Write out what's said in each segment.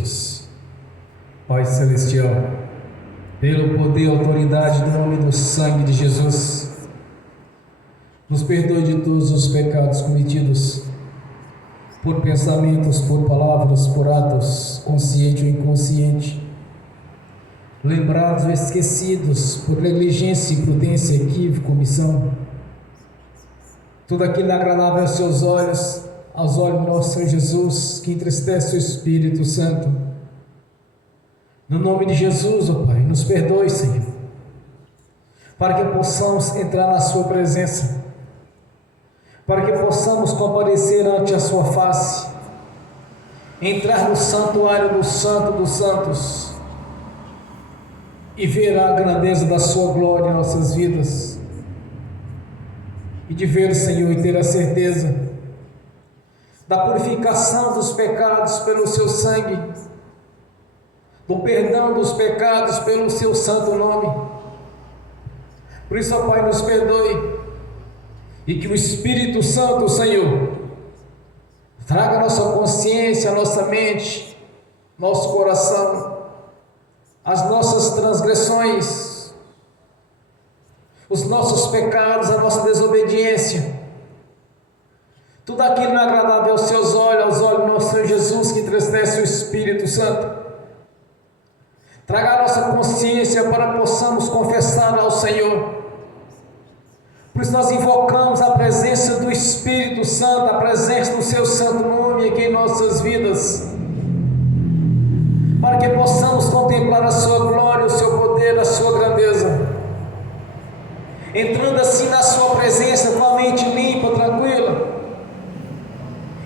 Jesus. Pai Celestial, pelo poder e autoridade do nome do sangue de Jesus, nos perdoe de todos os pecados cometidos, por pensamentos, por palavras, por atos, consciente ou inconsciente, lembrados ou esquecidos, por negligência, imprudência, equívoco, omissão. Tudo aquilo agradável aos seus olhos, aos olhos do nosso Senhor Jesus, que entristece o Espírito Santo. No nome de Jesus, ó Pai, nos perdoe, Senhor, para que possamos entrar na Sua presença, para que possamos comparecer ante a Sua face, entrar no santuário do Santo dos Santos e ver a grandeza da Sua glória em nossas vidas, e de ver, Senhor, e ter a certeza da purificação dos pecados pelo Seu sangue, do perdão dos pecados pelo Seu santo nome. Por isso, ó Pai, nos perdoe, e que o Espírito Santo, Senhor, traga a nossa consciência, a nossa mente, nosso coração, as nossas transgressões, os nossos pecados, a nossa desobediência, tudo aquilo não é agradável aos Seus olhos, aos olhos do nosso Senhor Jesus, que entristece o Espírito Santo. Traga a nossa consciência para que possamos confessar ao Senhor. Por isso nós invocamos a presença do Espírito Santo, a presença do Seu santo nome aqui em nossas vidas, para que possamos contemplar a Sua glória, o Seu poder, a Sua grandeza, entrando assim na Sua presença com a mente limpa, tranquila,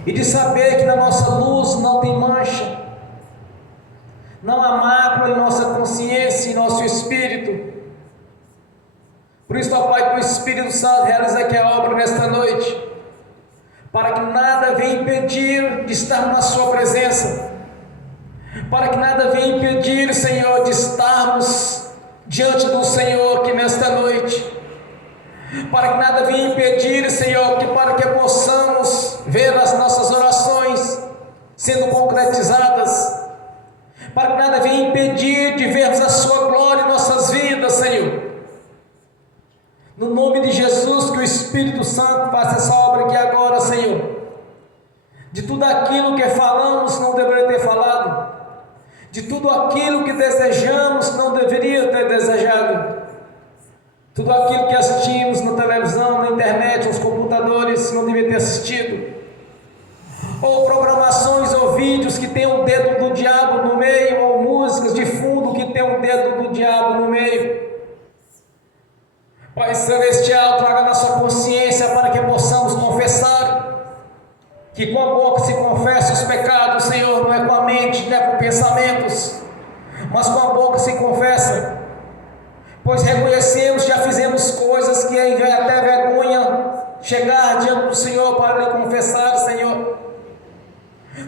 e de saber que na nossa luz não tem mancha, não há mácula em nossa consciência, em nosso espírito. Por isso, ó Pai, que o Espírito Santo realiza aqui a obra nesta noite, para que nada venha impedir de estar na Sua presença, para que nada venha impedir, Senhor, de estarmos diante do Senhor aqui nesta noite, para que nada venha impedir, Senhor, para que possamos ver as nossas orações sendo concretizadas, para que nada venha impedir de vermos a Sua glória em nossas vidas, Senhor. No nome de Jesus, que o Espírito Santo faça essa obra aqui agora, Senhor. De tudo aquilo que falamos, não deveria ter falado. De tudo aquilo que desejamos, não deveria ter desejado. Tudo aquilo que assistimos na televisão, na internet, nos computadores, não deveria ter assistido. Ou programações ou vídeos que tem o dedo do diabo no meio, ou músicas de fundo que tem o dedo do diabo no meio. Pai Celestial, traga na Sua consciência para que possamos confessar, que com a boca se confessa os pecados, Senhor, não é com a mente, não é com pensamentos, mas com a boca se confessa, pois reconhecemos, já fizemos coisas que é até vergonha chegar diante do Senhor para lhe confessar, Senhor,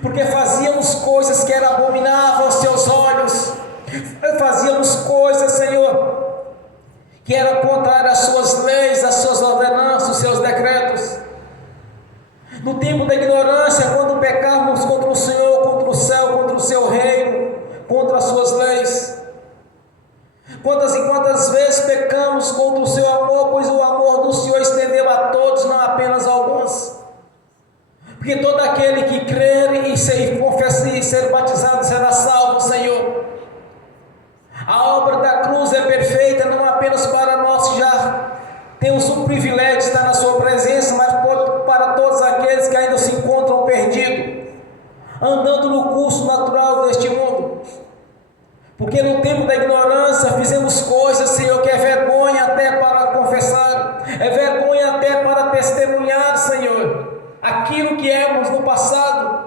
porque fazíamos coisas que eram abomináveis aos Teus olhos, fazíamos coisas, Senhor, que era contrário às Suas leis, às Suas ordenanças, os Seus decretos. No tempo da ignorância, quando pecamos contra o Senhor, contra o céu, contra o Seu reino, contra as Suas leis. Quantas e quantas vezes pecamos contra o Seu amor, pois o amor do Senhor estendeu a todos, não apenas a alguns. Porque todo aquele que crer e confessar e ser batizado será salvo, Senhor. A obra da cruz é perfeita, não apenas para nós que já temos o privilégio de estar na Sua presença, mas para todos aqueles que ainda se encontram perdidos, andando no curso natural deste mundo. Porque no tempo da ignorância fizemos coisas, Senhor, que é vergonha até para confessar, é vergonha até para testemunhar, Senhor, aquilo que éramos no passado.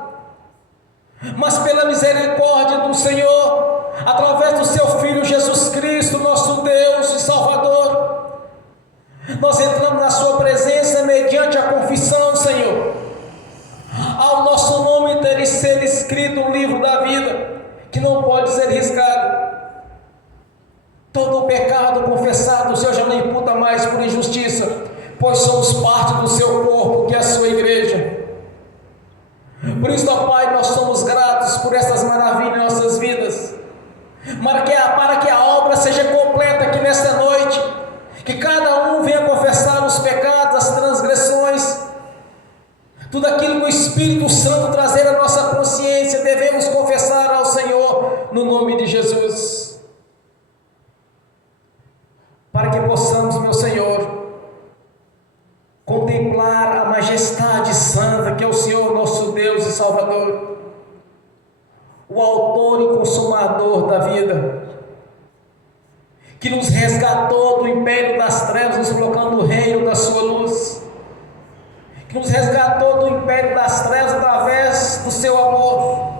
Mas pela misericórdia do Senhor, através do Seu Filho Jesus Cristo, nosso Deus e Salvador, nós entramos na Sua presença mediante a confissão, Senhor, ao nosso nome ter sido escrito o livro da vida, que não pode ser riscado. Todo o pecado confessado, o Senhor já não imputa mais por injustiça, pois somos parte do Seu corpo, que é a Sua igreja. Por isso, ó Pai, nós somos gratos por essas maravilhas em para que a obra seja completa aqui nesta noite, que cada um venha confessar os pecados, as transgressões, tudo aquilo que o Espírito Santo trazer à nossa consciência, devemos confessar ao Senhor, no nome de Jesus, para que possamos, meu Senhor, contemplar a majestade santa que é o Senhor nosso Deus e Salvador, o autor e consumador da vida, que nos resgatou do império das trevas, nos colocando no reino da sua luz, que nos resgatou do império das trevas através do seu amor,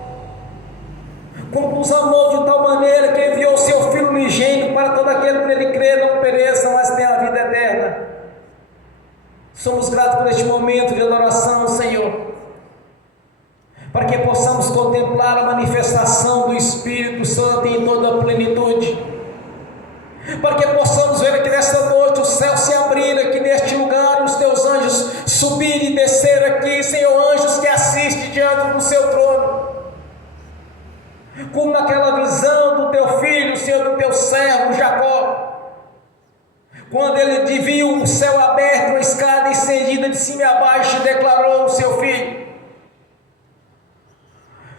como nos amou de tal maneira que enviou o seu Filho unigênito para todo aquele que nele crê não pereça, mas tenha a vida eterna. Somos gratos por este momento de adoração, Senhor, para que possamos contemplar a manifestação do Espírito Santo em toda a plenitude, para que possamos ver aqui nesta noite o céu se abrir aqui neste lugar, os teus anjos subir e descer aqui, Senhor, anjos que assistem diante do seu trono, como naquela visão do teu filho, Senhor, do teu servo Jacó, quando ele viu o céu aberto, a escada estendida de cima e abaixo, e declarou o seu filho,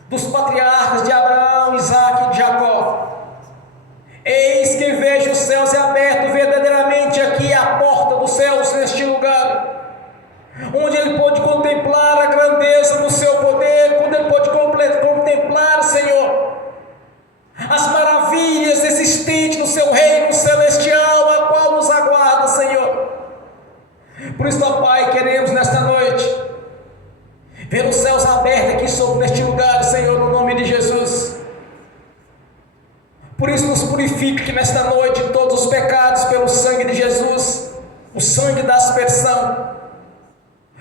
dos patriarcas de Abraão, Isaque e Jacó: eis que vejo os céus abertos, verdadeiramente aqui a porta dos céus neste lugar, onde ele pôde contemplar a grandeza do seu poder, quando ele pôde contemplar, Senhor, as maravilhas existentes no seu reino celestial, a qual nos aguarda, Senhor. Por isso, ó Pai, queremos nesta noite ver os céus abertos aqui sobre este lugar, Senhor, no nome de Jesus. Por isso nos purifique que nesta noite todos os pecados pelo sangue de Jesus, o sangue da aspersão,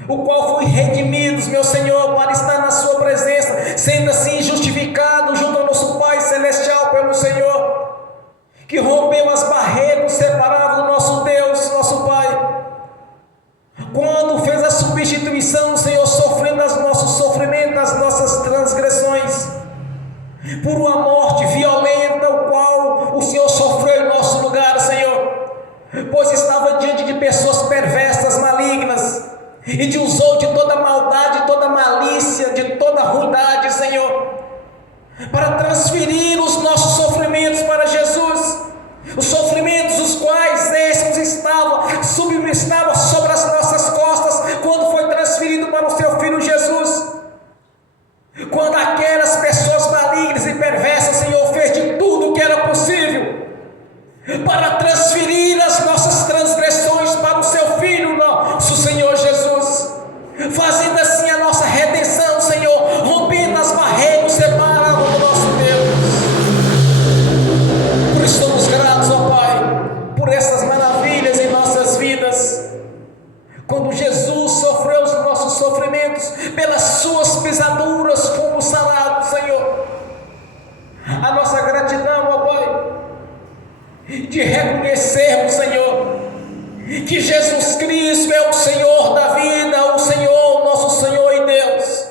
o qual foi redimido, meu Senhor, para estar na sua presença, sendo assim justificado junto ao nosso Pai Celestial pelo Senhor, que rompeu as barreiras, separava do nosso Deus, nosso Pai, quando fez a substituição, Senhor, sofrendo os nossos sofrimentos, as nossas transgressões, por uma morte violenta, o qual o Senhor sofreu em nosso lugar, Senhor, pois estava diante de pessoas perversas, malignas, e te usou de toda maldade, de toda malícia, de toda ruindade, Senhor, para transferir os nossos sofrimentos para Jesus, os sofrimentos os quais esses estavam sobre as nossas costas, quando foi transferido para o seu Filho Jesus, quando aquelas pessoas malignas e perversas, Senhor, fez de tudo o que era possível para transferir as nossas transgressões para o seu Filho, nosso Senhor Jesus, fazendo assim a nossa redenção, Senhor, rompendo as barreiras, separando do nosso Deus. Por isso somos gratos, ó Pai, por essas maravilhas em nossas vidas, quando Jesus sofreu os nossos sofrimentos, pelas suas pisaduras fomos sarados, Senhor. A nossa gratidão, ó Pai, de reconhecermos, Senhor, que Jesus Cristo é o Senhor da vida, o Senhor, nosso Senhor e Deus,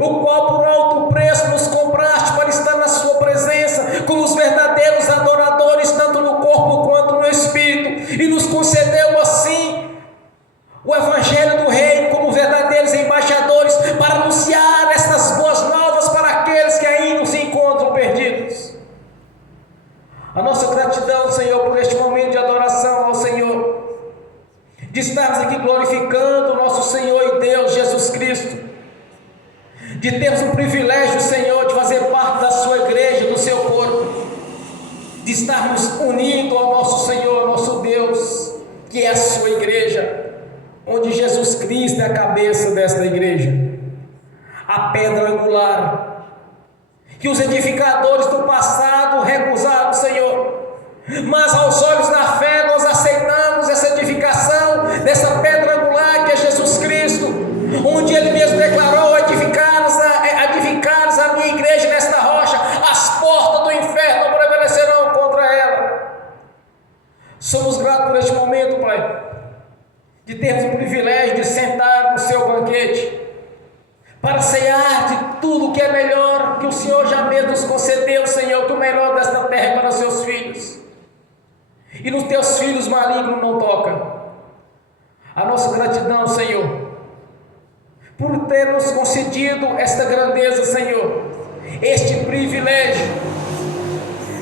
o qual por alto preço nos compraste para estar na sua presença, como os verdadeiros adoradores, tanto no corpo quanto no espírito, e nos concedeu assim o Evangelho do Reino como verdadeiros embaixadores, para anunciar estas boas novas para aqueles que ainda se encontram perdidos. A nossa gratidão, Senhor, por este momento de adoração ao Senhor, de estarmos aqui glorificando o nosso Senhor e Deus Jesus Cristo, de termos o privilégio, Senhor, de fazer parte da sua igreja, do seu corpo, de estarmos unidos ao nosso Senhor, nosso Deus, que é a sua igreja, onde Jesus Cristo é a cabeça desta igreja, a pedra angular, que os edificadores do passado recusaram, Senhor, mas aos olhos da fé nós aceitamos essa edificação dessa pedra angular que é Jesus Cristo, onde Ele mesmo declarou: edificares a minha igreja nesta rocha, as portas do inferno não prevalecerão contra ela. Somos gratos por este momento, Pai, de termos o privilégio de sentar no seu banquete, para ceiar de tudo que é melhor, que o Senhor já mesmo nos concedeu, Senhor, que o melhor desta terra para os seus filhos, e nos teus filhos malignos não toca. A nossa gratidão, Senhor, por ter nos concedido esta grandeza, Senhor, este privilégio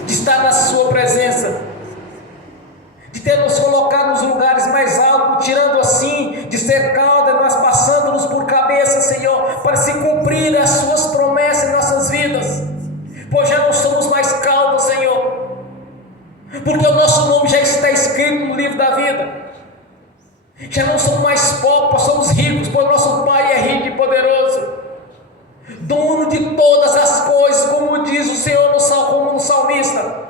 de estar na sua presença, de ter nos colocado nos lugares mais altos, tirando assim de ser cauda, nós passando-nos por cabeça, Senhor, para se cumprir as suas promessas em nossas vidas, pois já não somos mais caudas, Senhor, porque o nosso nome já está escrito no livro da vida. Já não somos mais pobres, somos ricos, pois nosso Pai é rico e poderoso, dono de todas as coisas, como diz o Senhor como no salmista.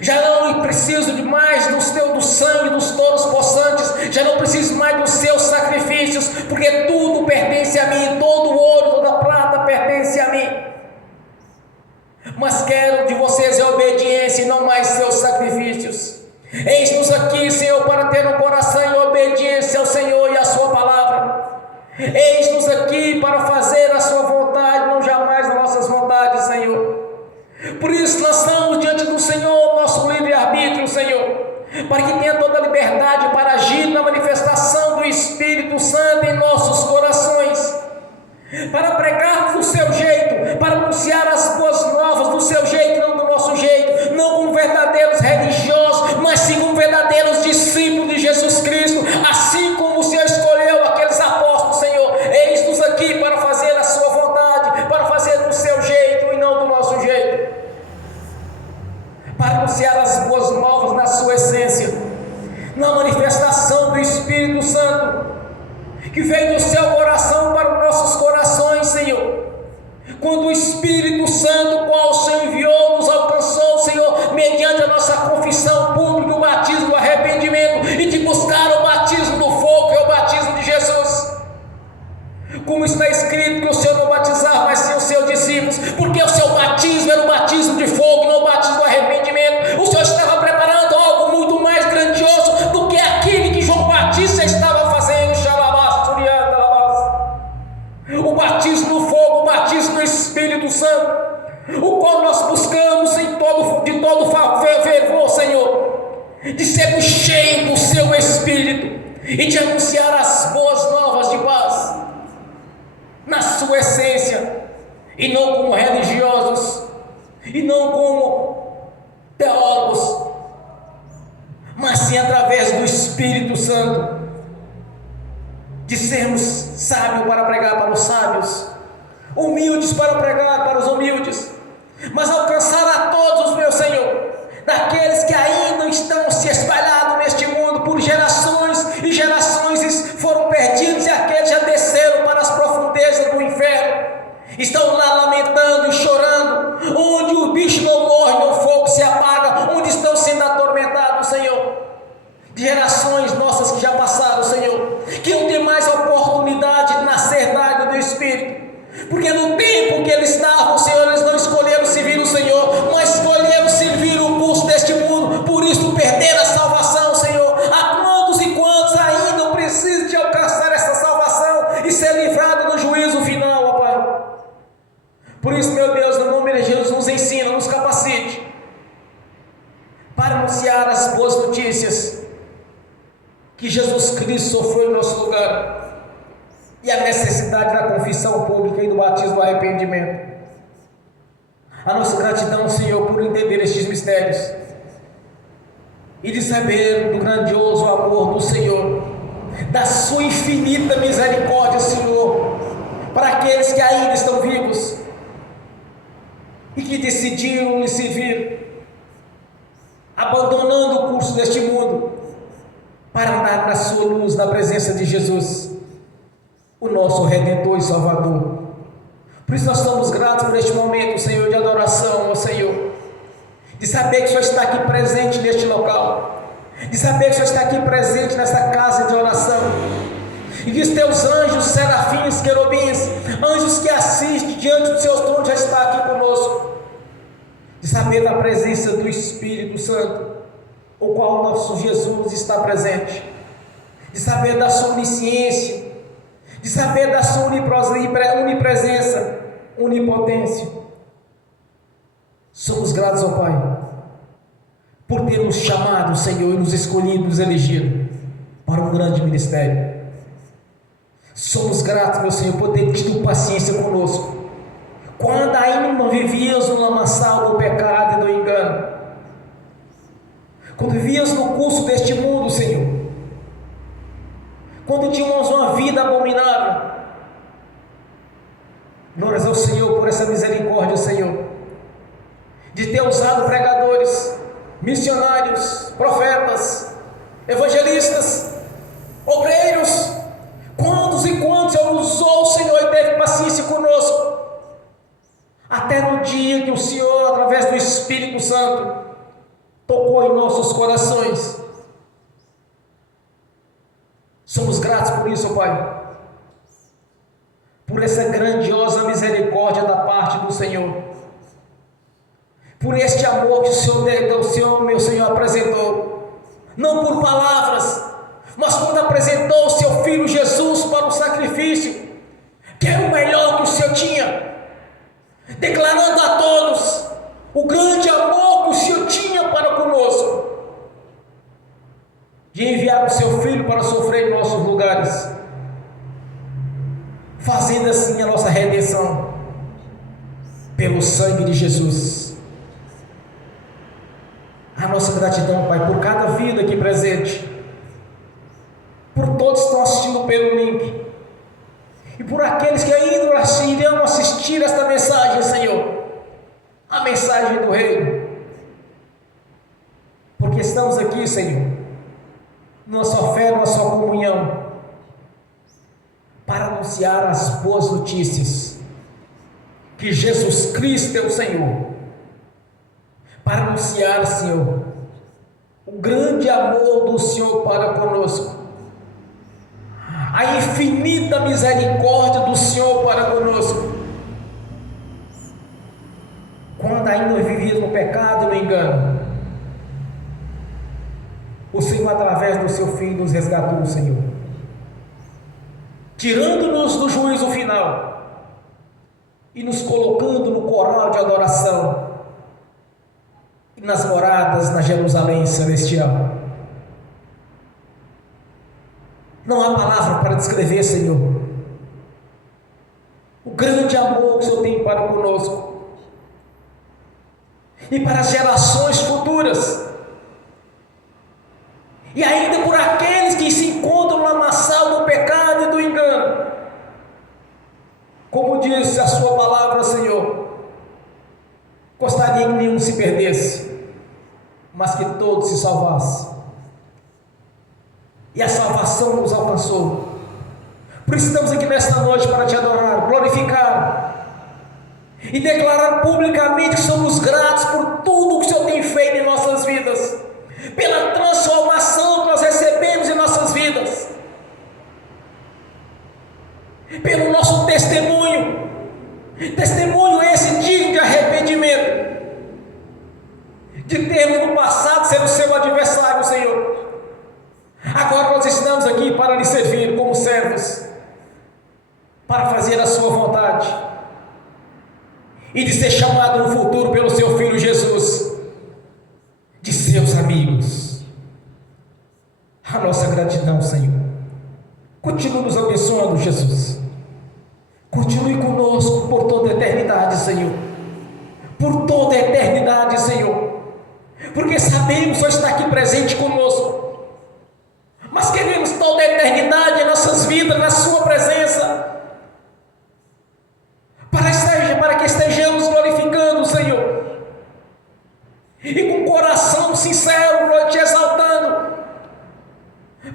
Já não preciso de mais do sangue dos touros possantes, já não preciso mais dos seus sacrifícios, porque tudo pertence a mim, todo o ouro, toda a prata pertence a mim. Mas quero de vocês a obediência e não mais seus sacrifícios. Eis-nos aqui, Senhor, para ter um coração em obediência ao Senhor e à sua palavra. Eis-nos aqui para fazer a sua vontade, não jamais as nossas vontades, Senhor. Por isso lançamos diante do Senhor nosso livre-arbítrio, Senhor, para que tenha toda a liberdade para agir na manifestação do Espírito Santo em nossos corações, para pregarmos do seu jeito, para anunciar as boas novas do seu jeito, não do nosso jeito, não como verdadeiros religiosos, mas sim como verdadeiros discípulos de Jesus Cristo, assim como o Senhor escolheu aqueles apóstolos, Senhor. Eis-nos aqui para fazer a sua vontade, para fazer do seu jeito e não do nosso jeito, para anunciar as boas novas na sua essência, na manifestação do Espírito Santo, que veio do seu coração para os nossos corações, Senhor. Quando o Espírito Santo, qual o Senhor enviou, nos alcançou, Senhor, mediante a nossa confissão pública, o batismo do arrependimento, e de buscar o batismo do fogo, que é o batismo de Jesus. Como está escrito que o Senhor não batizava, mas sim os seus discípulos, porque o seu batismo era o batismo de fogo, não o batismo do arrependimento. O Senhor estava preparando algo muito mais grandioso do que aquele que João Batista estava fazendo. O batismo do fogo, o batismo do Espírito Santo, o qual nós buscamos de todo fervor, Senhor, de sermos cheios do seu Espírito e de anunciar as boas novas de paz na sua essência, e não como religiosos, e não como teólogos, mas sim através do Espírito Santo, de sermos sábios para pregar para os sábios, humildes para pregar para os humildes, mas alcançar a todos, meu Senhor, daqueles que ainda estão se espalhados neste mundo por gerações e gerações, foram perdidos, e aqueles já desceram para as profundezas do inferno, estão lá lamentando e chorando, onde o bicho não morre, o fogo se apaga, onde estão sendo atormentados, Senhor, de gerações nossas que já passaram, Senhor, que não tem mais oportunidade de nascer da água do Espírito, porque no tempo que eles estavam, Senhor, eles não escolheram servir o Senhor, mas escolheram servir o curso deste mundo, por isso perderam a salvação, Senhor. Há quantos e quantos ainda precisam de alcançar essa salvação e ser livrado do juízo final, ó Pai. Por isso, meu Deus, no nome de Jesus, nos ensina, nos capacite para anunciar as boas notícias, que Jesus Cristo sofreu em nosso lugar, e a necessidade da confissão pública e do batismo do arrependimento. A nossa gratidão, Senhor, por entender estes mistérios e de saber do grandioso amor do Senhor, da sua infinita misericórdia, Senhor, para aqueles que ainda estão vivos e que decidiram lhe servir, abandonando o curso deste mundo, para andar na sua luz, na presença de Jesus, o nosso Redentor e Salvador. Por isso nós estamos gratos por este momento, Senhor, de adoração ao Senhor, de saber que o Senhor está aqui presente neste local, de saber que o Senhor está aqui presente nesta casa de oração, e que os teus anjos, serafins, querubins, anjos que assistem diante dos seus tronos, já está aqui conosco, de saber da presença do Espírito Santo, o qual nosso Jesus está presente, de saber da sua onisciência, de saber da sua onipresença, onipotência. Somos gratos ao Pai, por ter nos chamado, Senhor, e nos escolhido, nos elegido para um grande ministério. Somos gratos, meu Senhor, por ter tido paciência conosco, quando ainda vivíamos no lamaçal do pecado e do engano, quando vivíamos no curso deste mundo, Senhor, quando tínhamos uma vida abominável. Glórias ao Senhor por essa misericórdia, Senhor, de ter usado pregadores, missionários, profetas, evangelistas, obreiros. Quantos e quantos Ele usou, Senhor, e teve paciência conosco, até no dia que o Senhor, através do Espírito Santo, tocou em nossos corações. Somos gratos por isso, Pai, por essa grandiosa misericórdia da parte do Senhor, por este amor que o Senhor, meu Senhor, apresentou, não por palavras, mas quando apresentou o seu Filho Jesus para o sacrifício, que era o melhor que o Senhor tinha, declarando a todos o grande amor que o Senhor tinha para conosco, de enviar o seu Filho para sofrer em nossos lugares, fazendo assim a nossa redenção pelo sangue de Jesus. A nossa gratidão, Pai, por cada vida aqui presente, por todos que estão assistindo pelo link, e por aqueles que ainda irão assistir esta mensagem, Senhor, a mensagem do Reino, porque estamos aqui, Senhor, numa só fé, numa só comunhão, para anunciar as boas notícias, que Jesus Cristo é o Senhor, para anunciar, Senhor, o grande amor do Senhor para conosco, a infinita misericórdia do Senhor para conosco, quando ainda vivíamos no pecado e no engano. O Senhor, através do seu Filho, nos resgatou, Senhor, tirando-nos do juízo final e nos colocando no coral de adoração e nas moradas na Jerusalém celestial. Não há palavra para descrever, Senhor, o grande amor que o Senhor tem para conosco e para as gerações futuras, e ainda por aqueles que se encontram no lamaçal do pecado e do engano. Como disse a sua palavra, Senhor, gostaria que nenhum se perdesse, mas que todos se salvassem. E a salvação nos alcançou. Por isso estamos aqui nesta noite para te adorar, glorificar e declarar publicamente que somos gratos por tudo que o Senhor tem feito em nossas vidas, pela transformação que nós recebemos em nossas vidas, pelo nosso testemunho esse digno de arrependimento, de termos no passado sido seu adversário, Senhor. Agora nós estamos aqui para lhe servir como servos, para fazer a sua vontade e de ser chamado no futuro pelo seu Filho Jesus, de seus amigos. A nossa gratidão, Senhor. Continue nos abençoando, Jesus. Continue conosco por toda a eternidade, Senhor. Por toda a eternidade, Senhor. Porque sabemos que o Senhor está aqui presente conosco, mas queremos toda a eternidade em nossas vidas, na sua presença, para que estejamos glorificando o Senhor, e com o coração sincero, te exaltando,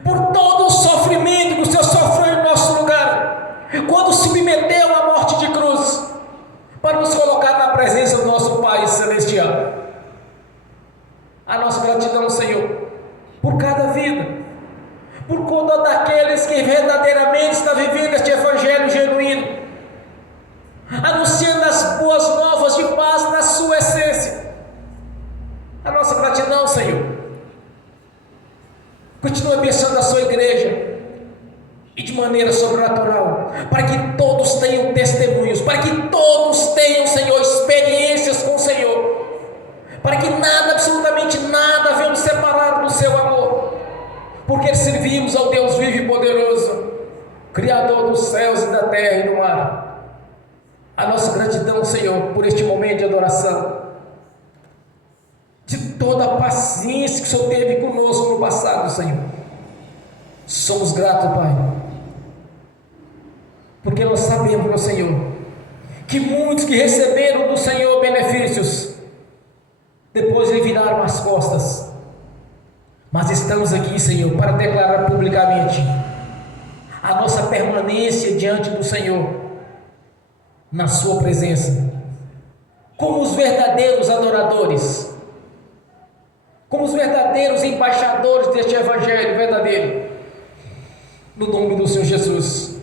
por todo o sofrimento que o Senhor sofreu em nosso lugar, quando submeteu à morte de cruz, para nos colocar na presença do nosso Pai Celestial. A nossa gratidão, Senhor, por cada vida, por conta daqueles que verdadeiramente estão vivendo este evangelho genuíno, anunciando as boas novas de paz na sua essência. A nossa gratidão, Senhor. Continue abençoando a sua igreja, e de maneira sobrenatural, para que todos tenham testemunhos, para que todos tenham, Senhor, experiências com o Senhor, para que nada, absolutamente nada, da terra e do mar. A nossa gratidão, Senhor, por este momento de adoração, de toda a paciência que o Senhor teve conosco no passado, Senhor. Somos gratos, Pai, porque nós sabemos, meu Senhor, que muitos que receberam do Senhor benefícios, depois lhe viraram as costas. Mas estamos aqui, Senhor, para declarar publicamente a nossa permanência diante do Senhor, na sua presença, como os verdadeiros adoradores, como os verdadeiros embaixadores deste evangelho verdadeiro, no nome do Senhor Jesus.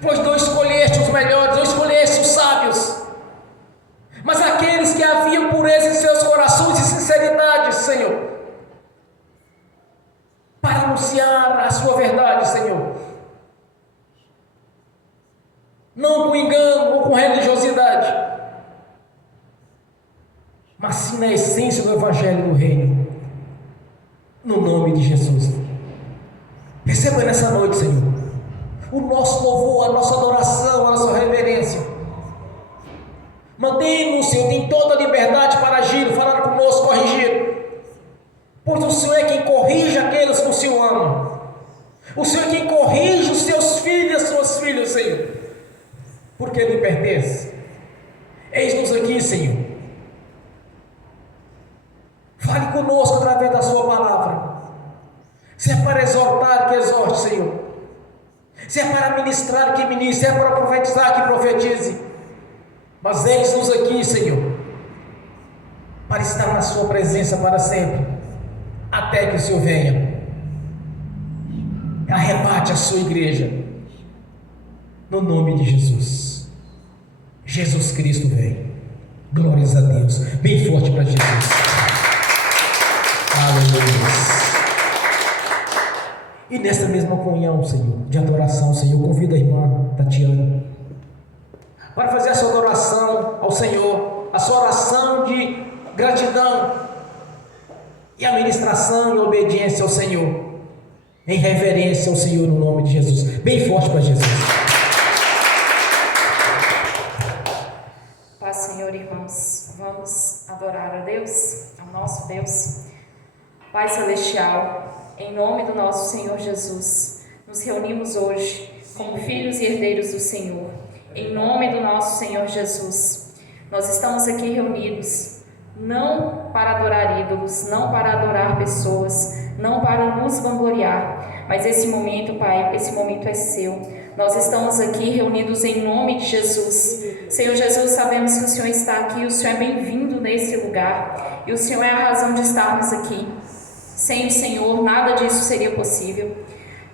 Pois não escolheste os melhores, não escolheste os sábios, mas aqueles que haviam pureza em seus corações e sinceridade, Senhor, para anunciar a sua verdade, Senhor, não com engano ou com religiosidade, mas sim na essência do evangelho do reino, no nome de Jesus. Receba nessa noite, Senhor, o nosso louvor, a nossa adoração, a nossa reverência. Mantenha-nos, Senhor, em toda a liberdade para agir, falar conosco, corrigir, pois o Senhor é quem corrige aqueles que o Senhor ama. O Senhor é quem corrige os seus filhos e as suas filhas, Senhor, porque Ele pertence. Eis-nos aqui, Senhor. Fale conosco através da sua palavra. Se é para exortar, que exorte, Senhor. Se é para ministrar, que ministre. Se é para profetizar, que profetize. Mas eis-nos aqui, Senhor, para estar na sua presença para sempre, até que o Senhor venha. Arrebate a sua igreja, no nome de Jesus. Jesus Cristo vem. Glórias a Deus. Bem forte para Jesus. Aleluia. E nesta mesma comunhão, Senhor, de adoração, Senhor, convido a irmã Tatiana para fazer a sua adoração ao Senhor, a sua oração de gratidão e a ministração e obediência ao Senhor, em reverência ao Senhor, no nome de Jesus. Bem forte para Jesus. Paz, Senhor, irmãos. Vamos adorar a Deus, ao nosso Deus. Pai Celestial, em nome do nosso Senhor Jesus, nos reunimos hoje como filhos e herdeiros do Senhor. Em nome do nosso Senhor Jesus, nós estamos aqui reunidos não para adorar ídolos, não para adorar pessoas, não para nos vangloriar, mas esse momento, Pai, esse momento é seu. Nós estamos aqui reunidos em nome de Jesus. Senhor Jesus, sabemos que o Senhor está aqui, o Senhor é bem-vindo nesse lugar, e o Senhor é a razão de estarmos aqui. Sem o Senhor, nada disso seria possível.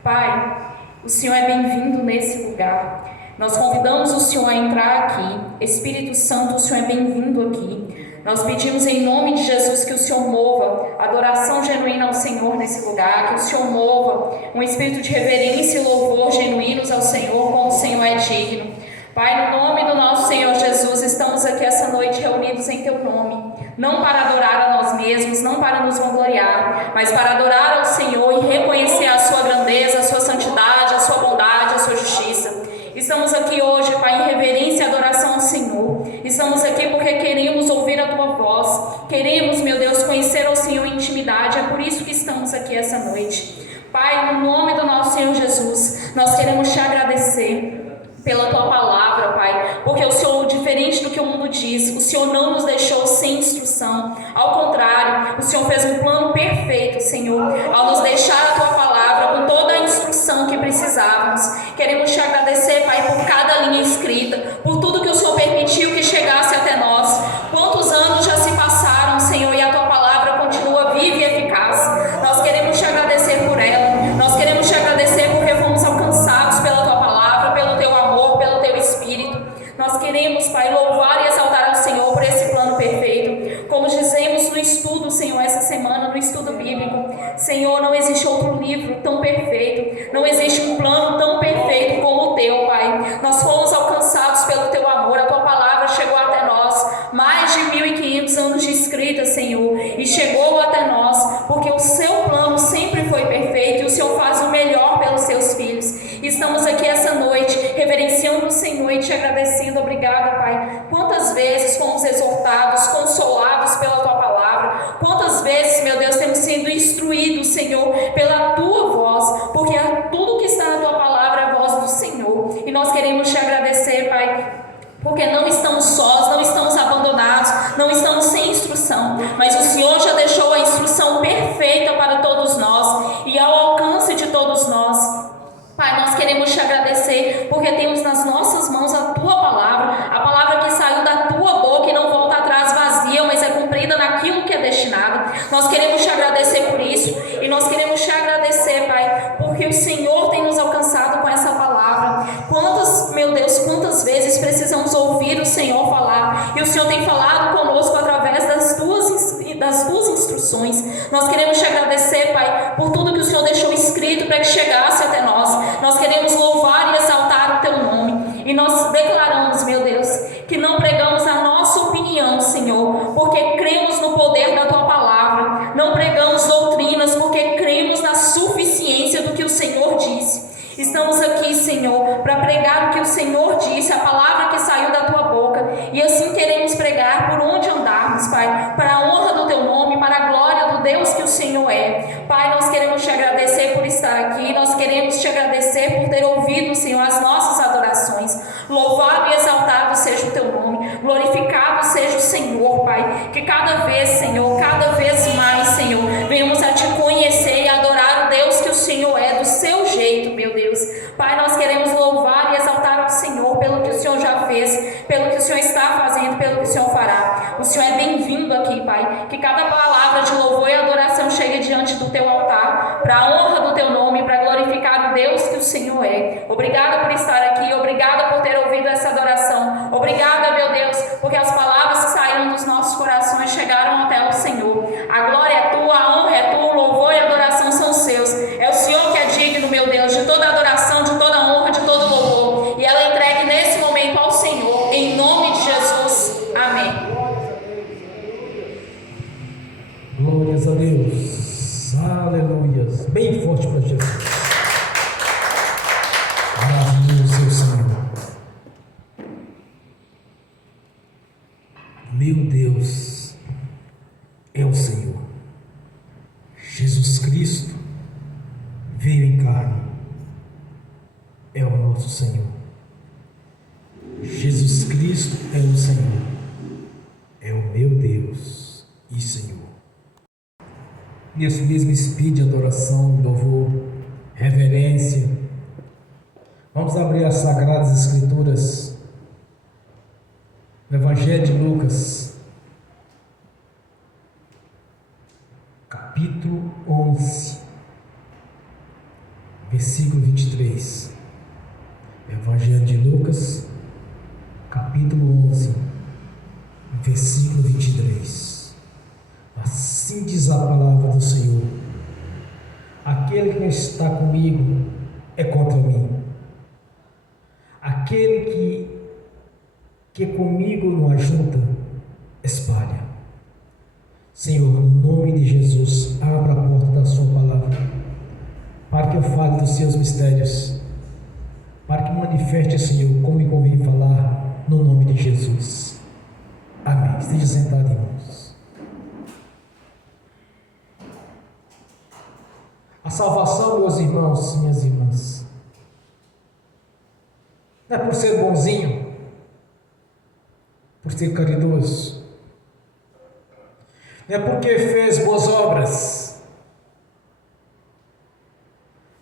Pai, o Senhor é bem-vindo nesse lugar. Nós convidamos o Senhor a entrar aqui. Espírito Santo, o Senhor é bem-vindo aqui. Nós pedimos em nome de Jesus que o Senhor mova adoração genuína ao Senhor nesse lugar, que o Senhor mova um espírito de reverência e louvor genuínos ao Senhor, como o Senhor é digno. Pai, no nome do nosso Senhor Jesus, estamos aqui essa noite reunidos em Teu nome, não para adorar a nós mesmos, não para nos vangloriar, mas para adorar ao Senhor e reconhecer a Sua grandeza, a Sua santidade, a Sua bondade, a Sua justiça. Estamos aqui hoje, Pai, em reverência e adoração ao Senhor. Estamos aqui porque queremos ouvir a Tua voz. Queremos, meu Deus, conhecer ao Senhor em intimidade. É por isso que estamos aqui essa noite. Pai, no nome do nosso Senhor Jesus, nós queremos Te agradecer pela Tua palavra, Pai, porque o Senhor, diferente do que o mundo diz, o Senhor não nos deixou sem instrução. Ao contrário, o Senhor fez um plano perfeito, Senhor, ao nos deixar a Tua palavra com toda a instrução que precisávamos. Queremos Te agradecer, Pai, por cada linha escrita, por tudo que o Senhor permitiu que chegasse até nós. Quantos anos já se passaram, Senhor, e a Tua palavra continua viva e eficaz. Nós queremos Te agradecer por ela. Nós queremos Te agradecer porque fomos alcançados pela Tua palavra, pelo Teu amor, pelo Teu Espírito. Nós queremos, Pai, louvar e exaltar ao Senhor por esse plano perfeito. Como dizemos no estudo, Senhor, essa semana, no estudo bíblico, Senhor, não existe outro livro tão perfeito, não existe um plano tão perfeito como o Teu, Pai. Nós fomos alcançados pelo Teu amor, a Tua palavra chegou até nós, mais de 1500 anos de escrita, Senhor, e chegou até nós, porque o Seu plano sempre foi perfeito, e o Senhor faz o melhor pelos Seus filhos. Estamos aqui essa noite, instrução, mas o Senhor já deixou a instrução perfeita para todos nós e ao alcance de todos nós. Pai, nós queremos te agradecer porque temos nas nossas mãos a Tua palavra, a palavra que saiu da Tua boca e não volta atrás vazia, mas é cumprida naquilo que é destinado. Nós queremos te agradecer por isso e nós queremos te agradecer, Pai, porque o Senhor tem nos alcançado com essa palavra. Meu Deus, quantas vezes precisamos ouvir o Senhor falar e o Senhor tem falado conosco através das tuas instruções. Nós queremos te agradecer, Pai, por tudo que o Senhor deixou escrito para que chegasse até nós. Nós queremos louvar e exaltar o Teu nome e nós declaramos, meu Deus, que não pregamos a nossa opinião, Senhor, porque cremos no poder da Tua palavra. Não pregamos doutrinas porque cremos na suficiência do que o Senhor disse. Estamos aqui, Senhor, para pregar o que o Senhor disse, a palavra que saiu da Tua boca, e assim queremos pregar por onde andarmos, Pai, para a honra do Teu nome, para a glória do Deus que o Senhor é. Pai, nós queremos te agradecer por estar aqui, nós queremos te agradecer por ter ouvido, Senhor, as nossas adorações. Louvado e exaltado seja o Teu nome, glorificado seja o Senhor, Pai, que cada vez, Senhor, cada vez mais, Senhor, venhamos a Te conhecer e adorar o Deus que o Senhor é, do Seu jeito, meu Deus. Pai, nós queremos louvar e exaltar o Senhor pelo que o Senhor já fez, pelo que o Senhor está fazendo, pelo que o Senhor fará. O Senhor é bem-vindo aqui, Pai, que cada palavra de louvor e adoração chegue diante do Teu altar, para a honra do Teu nome, para glorificar o Deus que o Senhor é. Obrigada por estar aqui, obrigada por ter ouvido essa adoração, obrigada, meu Deus, porque as palavras que saíram dos nossos corações chegaram até o Senhor. A glória é Tua, a honra é Tua, o louvor e a adoração são seus. É o Senhor que é digno, meu Deus, de toda adoração, de toda honra, de todo louvor, e ela é entregue nesse momento ao Senhor, em nome de Jesus, amém. Glórias a Deus, aleluias, bem forte para Jesus. Maravilhoso Senhor. Meu Deus é o Senhor. Jesus Cristo veio em carne, é o nosso Senhor. Jesus Cristo é o Senhor, é o meu Deus e Senhor. Nesse mesmo espírito de adoração, louvor, reverência, vamos abrir as Sagradas Escrituras, no Evangelho de Lucas, capítulo 11, versículo 23. Evangelho de Lucas, capítulo 11, versículo 23. Assim diz a palavra do Senhor: aquele que não está comigo é contra mim. Aquele que comigo não ajunta, espalha. Senhor, no nome de Jesus, abra a porta da Sua palavra, para que eu fale dos Seus mistérios, para que manifeste, Senhor, como me convém falar, no nome de Jesus. Amém. Esteja sentado, irmãos. A salvação, meus irmãos, minhas irmãs, não é por ser bonzinho, por ser caridoso, não é porque fez boas obras,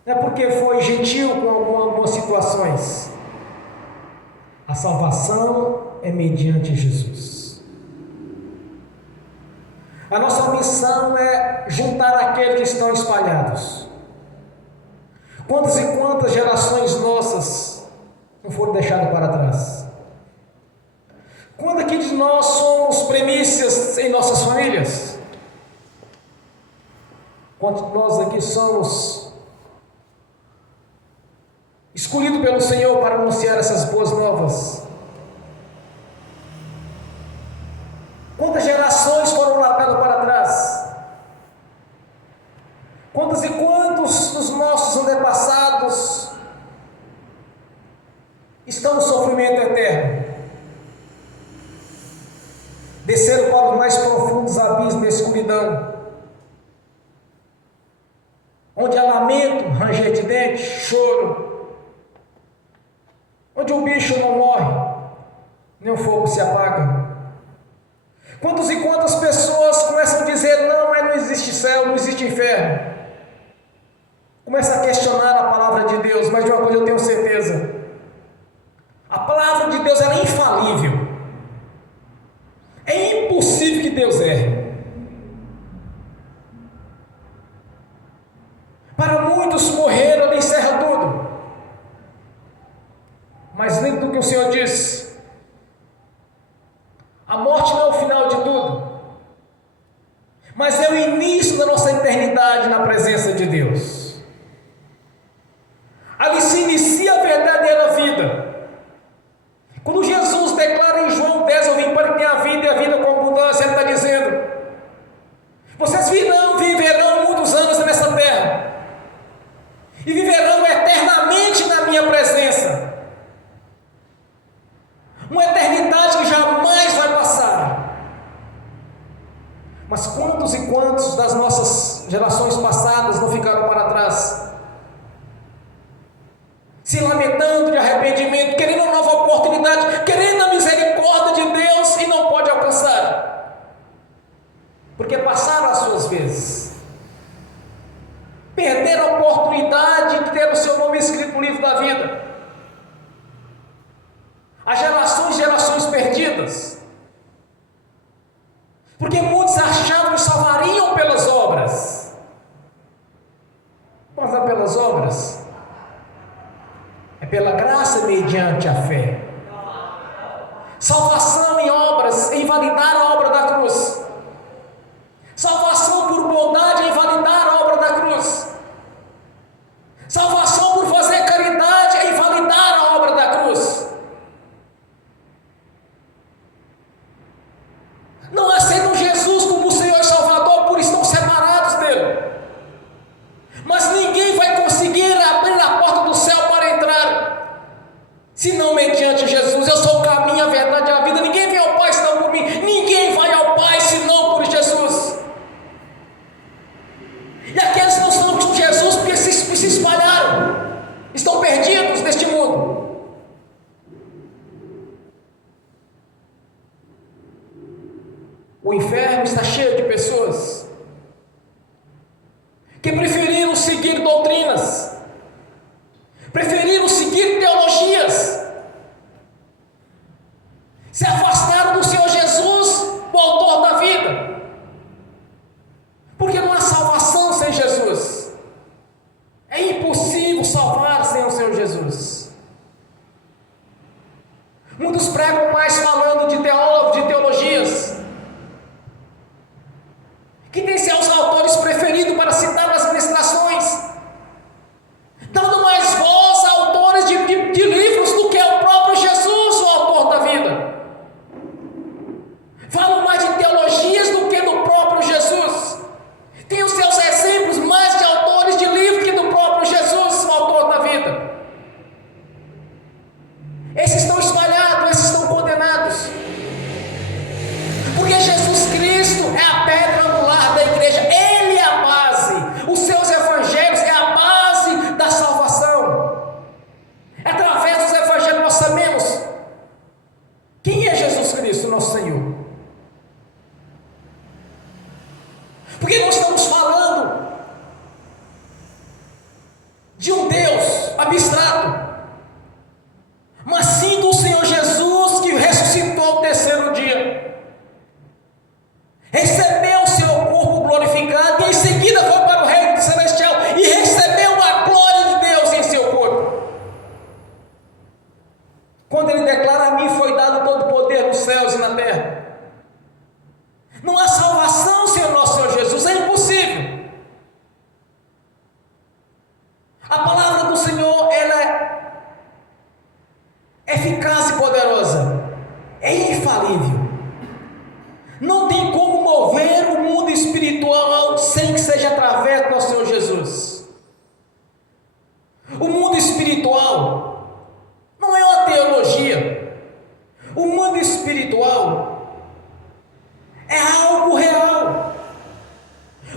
não é porque foi gentil com algumas situações. A salvação é mediante Jesus. A nossa missão é juntar aqueles que estão espalhados. Quantas e quantas gerações nossas não foram deixadas para trás? Quando aqui de nós somos primícias em nossas famílias? Quantos de nós aqui somos escolhidos pelo Senhor para anunciar essas boas novas? Quantas gerações foram largadas para trás? Quantos e quantos dos nossos antepassados estão no sofrimento eterno? Desceram para os mais profundos abismos da escuridão, onde há lamento, ranger de dente, choro, onde o bicho não morre, nem o fogo se apaga. Quantas e quantas pessoas Deus é. Para muitos morrer ali encerra tudo. Mas dentro do que o Senhor diz, a morte não é o final de tudo, mas é o início da nossa eternidade na presença de Deus. Ali se inicia a verdadeira vida. Quando Jesus declara em João 10, eu vim para que tenha vida e a vida com abundância, Ele está dizendo: vocês viverão muitos anos nessa terra, e viverão eternamente na minha presença. Uma eternidade que jamais vai passar. Mas quantos e quantos das nossas gerações passadas não ficaram para trás, se lamentando de arrependimento, querendo uma nova oportunidade, querendo a misericórdia de Deus e não pode alcançar, porque passaram as suas vezes, perderam a oportunidade de ter o seu nome escrito no livro da vida. As gerações perdidas, porque muitos achavam que salvariam pelas obras, mas não é pelas obras, é pela graça mediante a fé. Salvação em obras, em validar a obra da cruz. Salvação por bondade, em validar a obra da cruz. Salvação por fazer caridade, em validar a obra da cruz. Não aceitam Jesus como Senhor e Salvador, por estão separados dele. Mas ninguém vai conseguir abrir a porta do céu para entrar, senão mediante Jesus. Eu sou o caminho, a verdade e a vida. Ninguém vem ao Pai senão por mim. Ninguém vai ao Pai senão por Jesus. E aqueles que não são de Jesus, porque se espalharam, estão perdidos neste mundo. O inferno está cheio de pessoas que preferiram seguir doutrinas, preferiram seguir teologias, se afastaram do Senhor Jesus, o autor da vida, porque não há salvação sem Jesus. É impossível salvar sem o Senhor Jesus. Muitos pregam mais falando de teólogos, de teologias, que tem seus autores preferidos para citar nas ministrações, dando mais voz a autores de livros do que o próprio Jesus, o autor da vida. Falam mais de teologias do que do próprio Jesus. Tem os seus exemplos mais de autores de livros que do próprio Jesus, o autor da vida. Esses estão espalhados, esses estão condenados, porque Jesus Cristo é a pedra angular da igreja. Ele é a base. Os seus evangelhos é a base da salvação. Através dos evangelhos nós sabemos quem é Jesus Cristo, nosso Senhor. Porque nós estamos falando de um Deus abstrato, mas sim do Senhor Jesus, que ressuscitou ao terceiro dia, recebeu o seu corpo glorificado e em seguida foi para o reino celestial e recebeu a glória de Deus em seu corpo. Quando ele declara: a mim foi dado todo o poder nos céus e na terra. Não há salvação sem o nosso Senhor Jesus, é impossível. A palavra do Senhor, ela é eficaz e poderosa, é infalível. Não tem como mover o mundo espiritual sem que seja através do nosso Senhor Jesus. O mundo espiritual não é uma teologia. O mundo espiritual é algo real.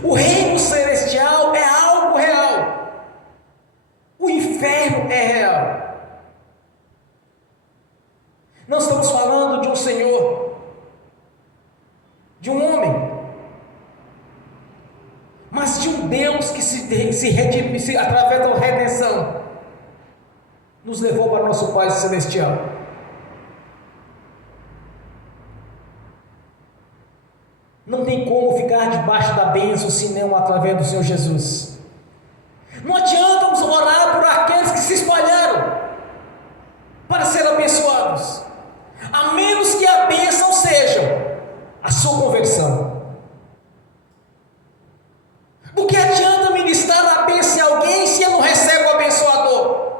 O reino celestial é algo real. O inferno é real. Não estamos falando de um Senhor, de um homem, mas de um Deus que se redime, através da redenção, nos levou para o nosso Pai Celestial. Não tem como ficar debaixo da bênção senão através do Senhor Jesus. Não adianta nos orar por aqueles que se espalharam para ser abençoados, a menos que a bênção seja a sua conversão. Do que adianta ministrar a bênção em alguém se ele não recebe o abençoador?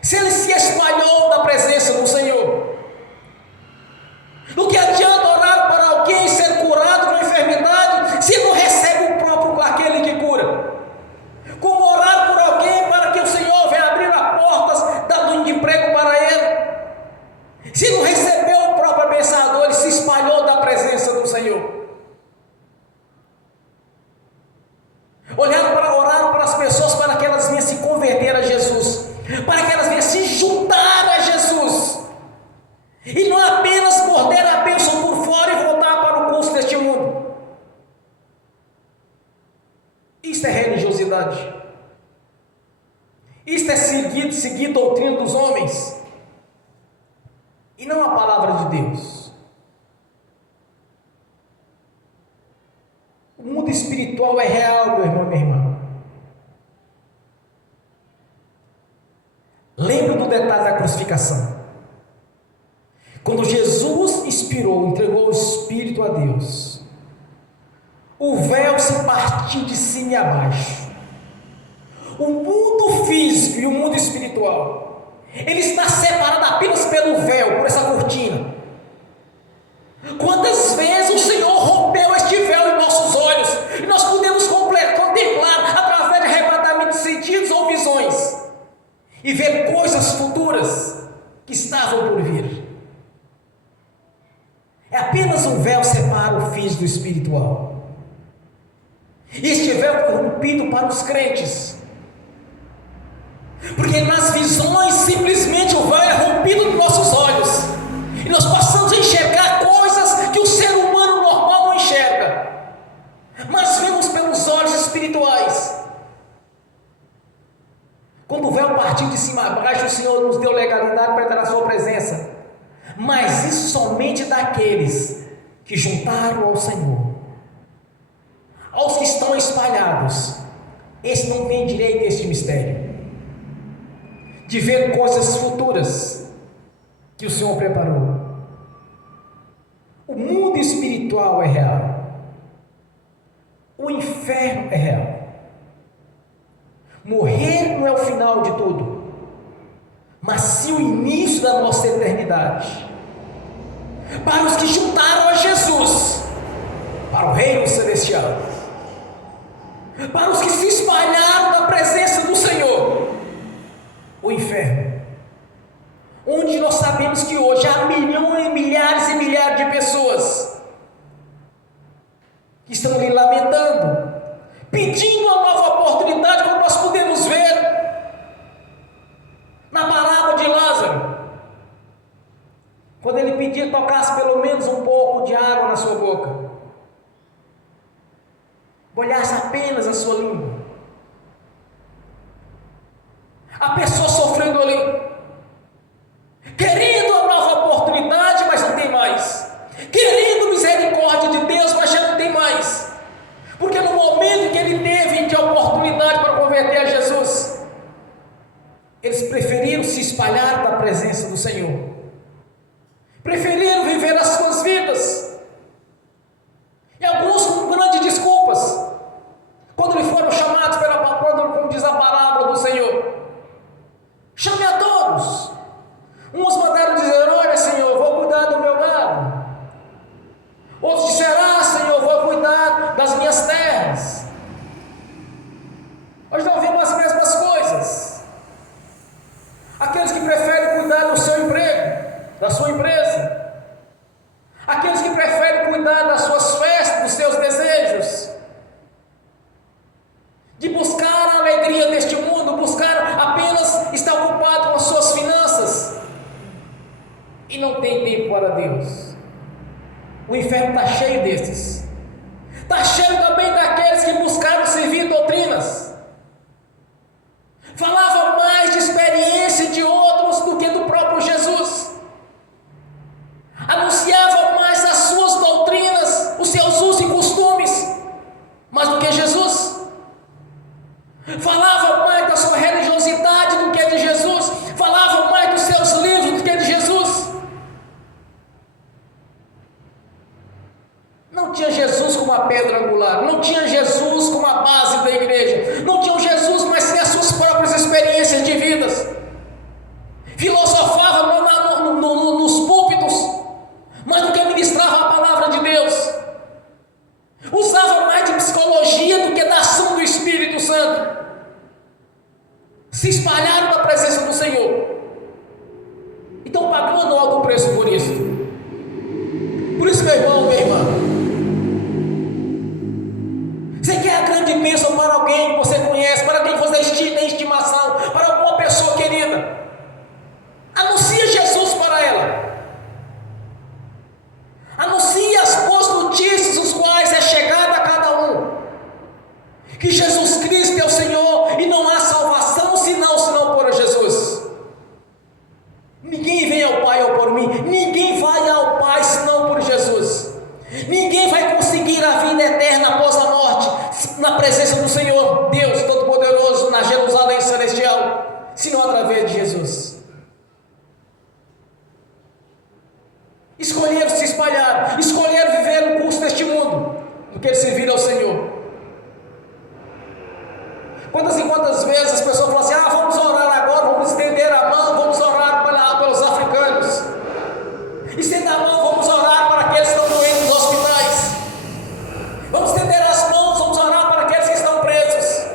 Se ele se espalhou da presença do Senhor? Do que adianta orar para alguém ser curado de uma enfermidade se ele não recebe o próprio aquele que cura? Como orar por alguém para que o Senhor venha abrir as portas, dando emprego para ele? Se não recebeu o próprio abençoador, ele se espalhou da presença do Senhor. Orar para as pessoas para que elas venham se converter a Jesus, para que elas venham se juntar a Jesus, e não apenas morder a bênção por fora e voltar para o curso deste mundo. Isto é religiosidade. Isto é seguir doutrina dos homens e não a palavra de Deus. O mundo espiritual é real, meu irmão, minha irmã. Lembra do detalhe da crucificação. Quando Jesus expirou, entregou o Espírito a Deus, o véu se partiu de cima e abaixo. O mundo físico e o mundo espiritual, ele está separado apenas pelo véu, por essa cortina. Quantas vezes o Senhor rompeu este véu em nossos olhos, e nós podemos contemplar através de arrebatamento de sentidos ou visões, e ver coisas futuras que estavam por vir. É apenas um véu que separa o físico do espiritual. Este véu foi rompido para os crentes, porque nas visões simplesmente o véu é rompido nos nossos olhos, e nós passamos a enxergar coisas que o ser humano normal não enxerga, mas vemos pelos olhos espirituais. Quando o véu partiu de cima a baixo, o Senhor nos deu legalidade para entrar na sua presença, mas isso somente daqueles que juntaram ao Senhor. Aos que estão espalhados, esse não tem direito a este mistério de ver coisas futuras que o Senhor preparou. O mundo espiritual é real, o inferno é real. Morrer não é o final de tudo, mas sim o início da nossa eternidade. Para os que juntaram a Jesus para o reino celestial, para os que se espalharam na presença do Senhor, o inferno, onde nós sabemos que hoje há milhões, milhares e milhares de pessoas que estão ali lamentando, pedindo uma nova oportunidade, como nós podemos ver na parábola de Lázaro, quando ele pedia que tocasse pelo menos um pouco de água na sua boca, molhasse apenas a sua língua. A pessoa sofrendo ali, querendo uma nova oportunidade, mas não tem mais, querendo misericórdia de Deus, mas já não tem mais, porque no momento que ele teve de oportunidade para converter a Jesus, eles preferiram se espalhar da presença do Senhor, preferiram viver as suas vidas, e alguns com grandes desculpas, quando lhe foram chamados como diz a palavra do Senhor, chame a todos. Uns mandaram dizer: olha, Senhor, vou cuidar do meu gado. Outros disseram: Senhor, vou cuidar das minhas terras. Hoje não ouvimos as mesmas coisas. Aqueles que preferem cuidar do seu emprego, como a pedra angular, não tinha Jesus como a base da igreja, não tinha Jesus, mas sim as suas próprias experiências de vidas. Filosofava nos púlpitos, mas não quer ministrava a palavra de Deus. Usava mais de psicologia do que da ação do Espírito Santo. Se espalharam da presença do Senhor. Então pagou um alto preço por isso. Por isso, meu irmão, minha irmã, você quer a grande bênção para alguém que você conhece, para quem você tem estimação, para alguma pessoa querida, anuncia Jesus para ela. Anuncie as boas notícias, os quais é chegada a cada um, que Jesus Cristo é o Senhor e não há salvação senão por Jesus. Ninguém vem ao Pai ou por mim, ninguém vai ao Pai senão por Jesus. Ninguém vai conseguir a vida eterna após a morte na presença do Senhor Deus Todo-Poderoso na Jerusalém Celestial, senão através de Jesus. Escolheram se espalhar, escolheram viver no curso deste mundo do que servir ao Senhor. Quantas e quantas vezes as pessoas falam assim: vamos orar agora, vamos estender a mão, vamos orar pelos africanos. Estender a mão, vamos orar para aqueles que estão doentes nos hospitais. Vamos estender as mãos, vamos orar para aqueles que estão presos.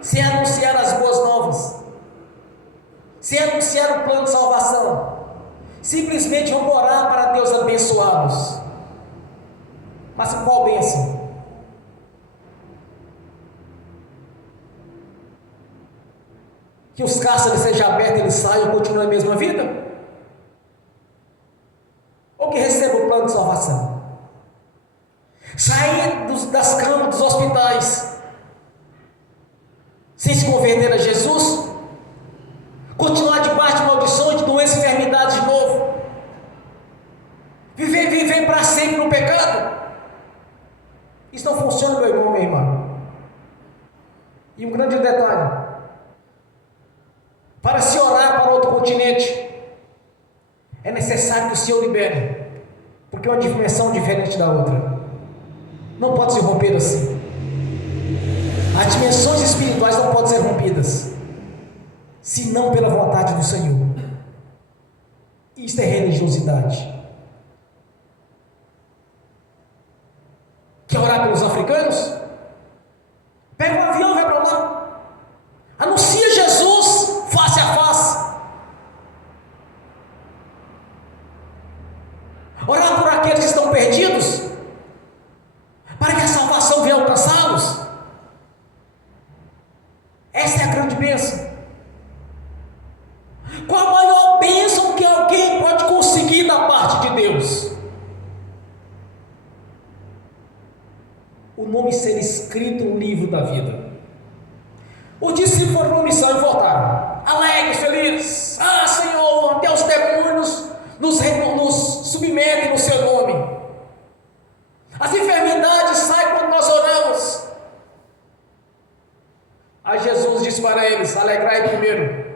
Sem anunciar as boas novas, sem anunciar o plano de salvação, simplesmente vamos orar para Deus abençoá-los. Mas qual bênção? Que os cárceres sejam abertos, eles saiam e continuem a mesma vida? Ou que recebam o plano de salvação? Sair das camas dos hospitais sem se converter a Jesus? Continuar debaixo de maldições, de doenças e enfermidades de novo? Viver para sempre no pecado? Isso não funciona, meu irmão, minha irmã. E um grande detalhe: para se orar para outro continente, é necessário que o Senhor libere, porque é uma dimensão diferente da outra. Não pode se romper assim. As dimensões espirituais não podem ser rompidas, senão pela vontade do Senhor. Isto é religiosidade. Quer orar pelos africanos? Pega um avião e vai para lá. Anuncia Jesus face a face. Orar por aqueles que estão perdidos, para que a salvação venha alcançá-los. Essa é a grande bênção. Qual a maior bênção que alguém pode conseguir da parte de Deus? O nome ser escrito no livro da vida. Os discípulos foram para uma missão e voltaram alegres, felizes. Senhor, até os demônios nos submetem no seu nome. As enfermidades saem quando nós oramos. Aí Jesus disse para eles: alegrai primeiro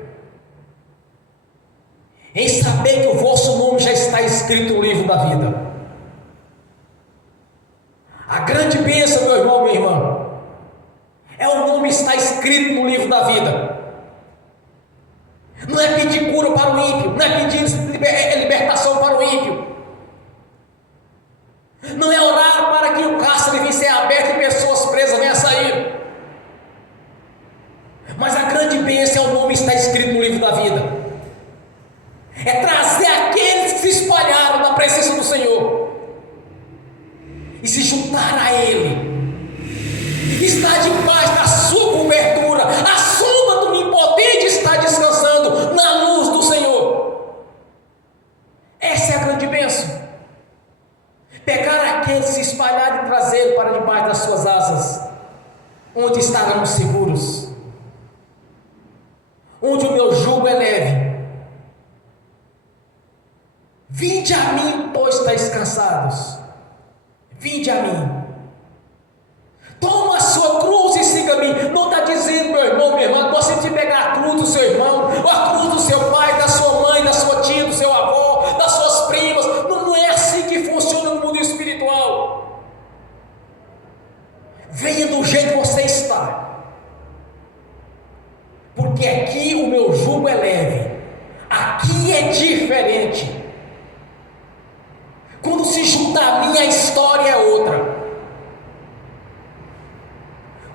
em saber que o vosso nome já está escrito no livro da vida. A grande bênção, meu irmão, minha irmã, é o nome está escrito no livro da vida. Não é pedir cura para o ímpio, não é pedir libertação para o ímpio, não é orar para que o cárcere venha ser aberto e pessoas presas venham a sair. Mas a grande bênção é o nome está escrito no livro da vida. É trazer aqueles que se espalharam na presença do Senhor e se juntar a Ele, está debaixo da sua cobertura, a sombra do Onipotente está descansando na luz do Senhor. Essa é a grande bênção. Pegar aqueles, se espalhar e trazer para debaixo das suas asas, onde estaremos seguros, onde o meu jugo é leve. Vinde a mim, pois estáis cansados. Vinde a mim. Toma a sua cruz e siga-me. Não está dizendo, meu irmão, minha irmã, você tem que pegar a cruz do seu irmão, ou a cruz do seu pai, da sua mãe, da sua tia, do seu avô, das suas primas. Não é assim que funciona no mundo espiritual. venha do jeito que você está, porque aqui o meu jugo é leve, aqui é diferente. Quando se junta a mim, a história é outra.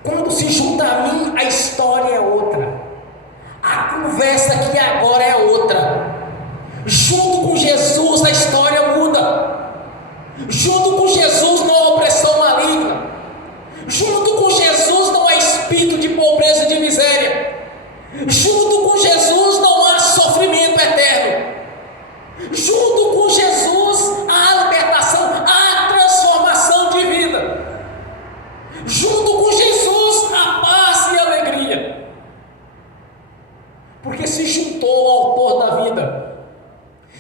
Quando se junta a mim, a história é outra. A conversa aqui agora é outra. Junto com Jesus, a história muda. Junto com Jesus não há opressão maligna. Junto com Jesus não há espírito de pobreza e de miséria. Junto com Jesus não há sofrimento eterno. Junto com Jesus há libertação, há transformação de vida. Junto com Jesus há paz e alegria. Porque se juntou ao autor da vida,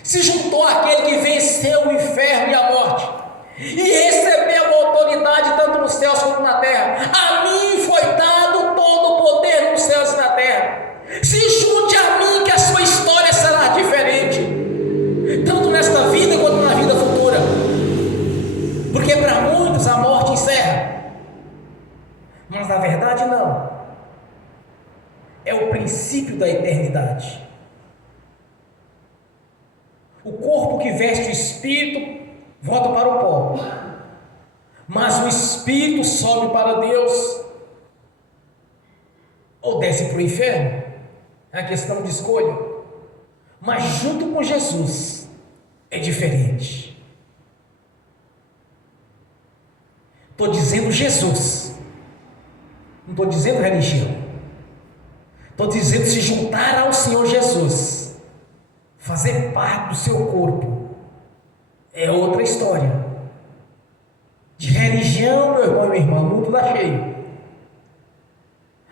se juntou àquele que venceu o inferno e a morte, e recebeu a autoridade tanto nos céus como na terra. A mim foi dado todo o poder nos céus e na terra. Se junte a mim, que a sua história será diferente, tanto nesta vida quanto na vida futura. Porque para muitos a morte encerra, mas na verdade não. É o princípio da eternidade. O corpo que veste o espírito volta para o pó, mas o espírito sobe para Deus ou desce para o inferno. É uma questão de escolha. Mas junto com Jesus é diferente. Estou dizendo Jesus, não estou dizendo religião. Estou dizendo se juntar ao Senhor Jesus, fazer parte do seu corpo, é outra história. De religião, meu irmão e minha irmã, o mundo está cheio.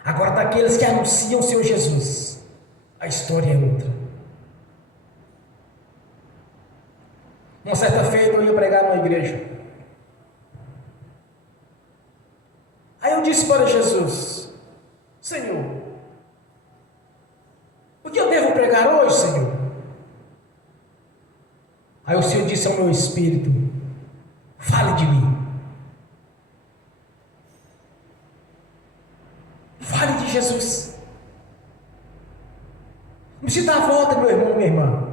Agora, daqueles que anunciam o Senhor Jesus, a história é outra. Uma certa feita eu ia pregar numa igreja. Aí eu disse para Jesus: Senhor, o que eu devo pregar hoje, Senhor? Aí o Senhor disse ao meu espírito: fale de mim. Fale de Jesus. Não se dá a volta, meu irmão, minha irmã.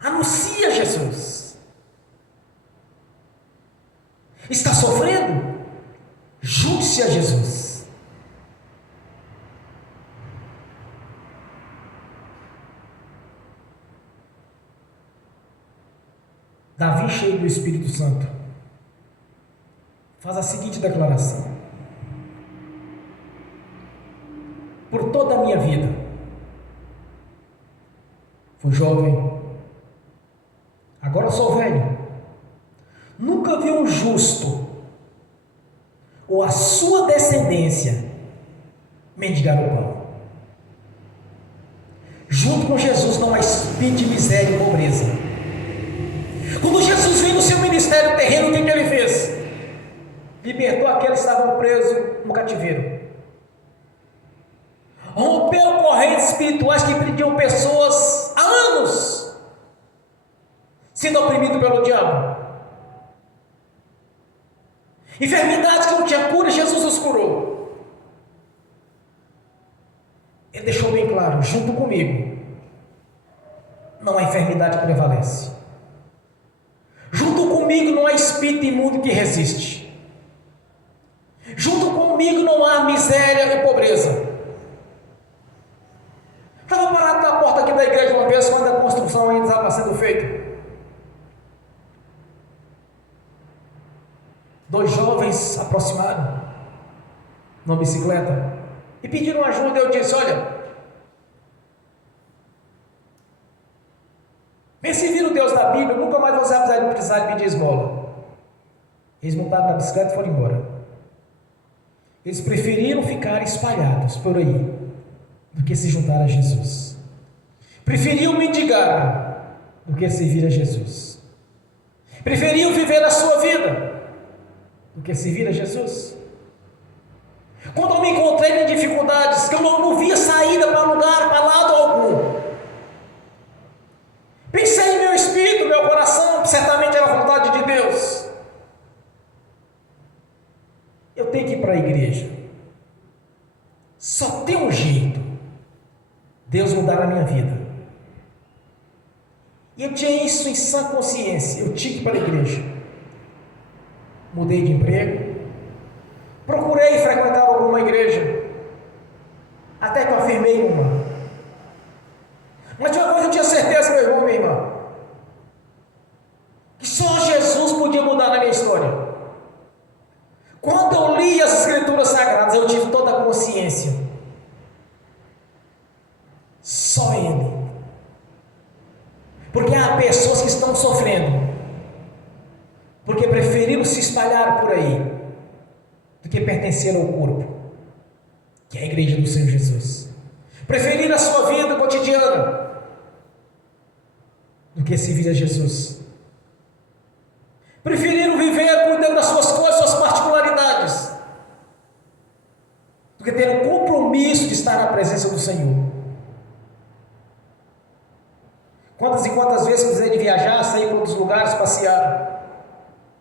Anuncia Jesus. Está sofrendo? Junte-se a Jesus. Davi, cheio do Espírito Santo, faz a seguinte declaração: por toda a minha vida, fui jovem, agora sou velho, nunca vi um justo ou a sua descendência mendigar o pão. Junto com Jesus não há espírito de miséria e pobreza. Quando Jesus veio no seu ministério terreno, o que ele fez? Libertou aqueles que estavam presos no cativeiro. Rompeu correntes espirituais que prendiam pessoas há anos, sendo oprimido pelo diabo. Enfermidades que não tinha cura, Jesus os curou. Ele deixou bem claro: junto comigo não há enfermidade que prevalece. Junto comigo não há espírito imundo que resiste. Junto comigo não há miséria e pobreza. Estava parado na porta aqui da igreja uma vez, quando a construção ainda estava sendo feita. 2 jovens aproximaram numa bicicleta e pediram ajuda. Eu disse: olha, vem servir o Deus da Bíblia, nunca mais você vai precisar de pedir esmola. Eles montaram na bicicleta e foram embora. Eles preferiram ficar espalhados por aí do que se juntar a Jesus. Preferiam mendigar do que servir a Jesus. Preferiam viver a sua vida do que servir a Jesus. Quando eu me encontrei em dificuldades, que eu não via saída para lugar, para lado algum, pensei em meu espírito, meu coração, que certamente era a vontade de Deus. Eu eu tenho que ir para a igreja. Só tem um jeito, Deus mudar a minha vida. E eu tinha isso em sã consciência, eu tinha que ir para a igreja. Mudei de emprego, procurei frequentar alguma igreja, até que eu afirmei uma. Mas de uma coisa eu tinha certeza, meu irmão, minha irmã, que só Jesus podia mudar a minha história. Quando eu li as Escrituras Sagradas, eu tive toda a consciência. Só Ele. Porque há pessoas que estão sofrendo, porque preferiram se espalhar por aí, do que pertencer ao corpo, que é a igreja do Senhor Jesus. Preferiram a sua vida cotidiana, do que servir a Jesus. Preferiram viver cuidando das suas coisas, suas particularidades, do que ter o compromisso de estar na presença do Senhor. Quantas e quantas vezes precisei de viajar, sair para outros lugares, passear,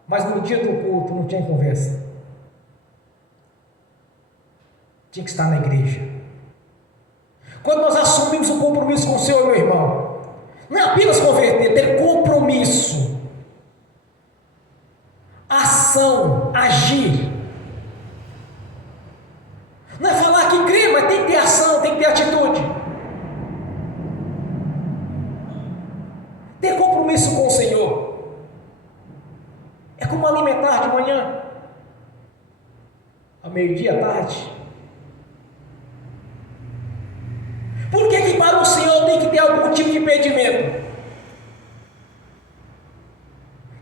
mas no dia do culto não tinha conversa. Tinha que estar na igreja. Quando nós assumimos um compromisso com o Senhor, meu irmão, não é apenas converter, ter compromisso, ação, agir. Não é falar que crê, mas tem que ter ação, tem que ter atitude. Ter compromisso com o Senhor é como alimentar de manhã, ao meio-dia, à tarde. Por que para o Senhor tem que ter algum tipo de impedimento?